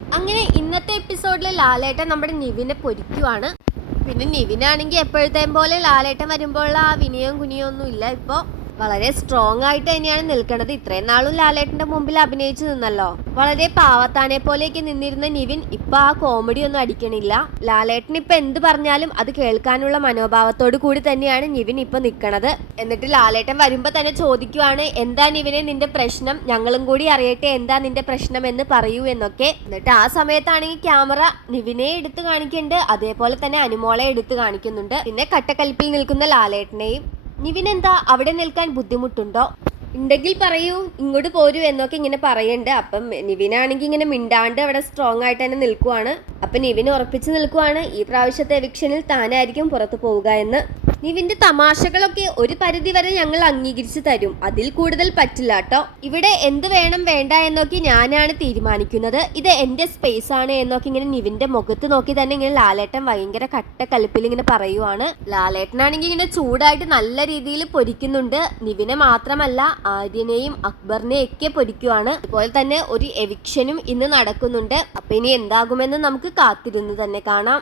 അങ്ങനെ ഇന്നത്തെ എപ്പിസോഡിൽ ലാലേട്ടൻ നമ്മുടെ നിവിനെ പൊരിക്കുവാണ്. പിന്നെ നിവിനാണെങ്കിൽ എപ്പോഴത്തെ പോലെ ലാലേട്ടൻ വരുമ്പോഴുള്ള ആ വിനയവും കുനിയും ഒന്നും ഇല്ല. ഇപ്പോൾ വളരെ സ്ട്രോങ് ആയിട്ട് തന്നെയാണ് നിൽക്കുന്നത്. ഇത്രയും നാളും ലാലേട്ടന്റെ മുമ്പിൽ അഭിനയിച്ചു നിന്നല്ലോ. വളരെ പാവത്താനെ പോലെയൊക്കെ നിന്നിരുന്ന നിവിൻ ഇപ്പൊ ആ കോമഡി ഒന്നും അടിക്കണില്ല. ലാലേട്ടൻ ഇപ്പൊ എന്ത് പറഞ്ഞാലും അത് കേൾക്കാനുള്ള മനോഭാവത്തോടു കൂടി തന്നെയാണ് നിവിൻ ഇപ്പൊ നിൽക്കണത്. എന്നിട്ട് ലാലേട്ടൻ വരുമ്പോ തന്നെ ചോദിക്കുവാണ്, എന്താ നിവിനെ നിന്റെ പ്രശ്നം, ഞങ്ങളും കൂടി അറിയട്ടെ എന്താ നിന്റെ പ്രശ്നം എന്ന് പറയൂ എന്നൊക്കെ. എന്നിട്ട് ആ സമയത്താണെങ്കിൽ ക്യാമറ നിവിനെ എടുത്ത് കാണിക്കുന്നുണ്ട്, അതേപോലെ തന്നെ അനുമോളെ എടുത്ത് കാണിക്കുന്നുണ്ട്. പിന്നെ കട്ടക്കലിപ്പിൽ നിൽക്കുന്ന ലാലേട്ടനെയും. നിവിൻ എന്താ അവിടെ നിൽക്കാൻ ബുദ്ധിമുട്ടുണ്ടോ, ഉണ്ടെങ്കിൽ പറയൂ, ഇങ്ങോട്ട് പോരൂ എന്നൊക്കെ ഇങ്ങനെ പറയുന്നുണ്ട്. അപ്പം നിവിനാണെങ്കിൽ ഇങ്ങനെ മിണ്ടാണ്ട് അവിടെ സ്ട്രോങ് ആയിട്ട് തന്നെ നിൽക്കുവാണ്. അപ്പം നിവിൻ ഉറപ്പിച്ച് നിൽക്കുവാണ് ഈ പ്രാവശ്യത്തെ എവിക്ഷനിൽ താനായിരിക്കും പുറത്തു പോവുക എന്ന്. നിവിന്റെ തമാശകളൊക്കെ ഒരു പരിധി വരെ ഞങ്ങൾ അംഗീകരിച്ചു തരും, അതിൽ കൂടുതൽ പറ്റില്ല കേട്ടോ. ഇവിടെ എന്ത് വേണം വേണ്ട എന്നൊക്കെ ഞാനാണ് തീരുമാനിക്കുന്നത്, ഇത് എന്റെ സ്പേസ് ആണ് എന്നൊക്കെ ഇങ്ങനെ നിവിന്റെ മുഖത്ത് നോക്കി തന്നെ ഇങ്ങനെ ലാലേട്ടൻ ഭയങ്കര കട്ടക്കലിപ്പിൽ ഇങ്ങനെ പറയുവാണ്. ലാലേട്ടനാണെങ്കിൽ ഇങ്ങനെ ചൂടായിട്ട് നല്ല രീതിയിൽ പൊരിക്കുന്നുണ്ട്. നിവിനെ മാത്രമല്ല ആര്യനെയും അക്ബറിനെയും ഒക്കെ പൊരിക്കുവാണ്. അതുപോലെ തന്നെ ഒരു എവിക്ഷനും ഇന്ന് നടക്കുന്നുണ്ട്. അപ്പൊ ഇനി എന്താകുമെന്ന് നമുക്ക് കാത്തിരുന്ന് തന്നെ കാണാം.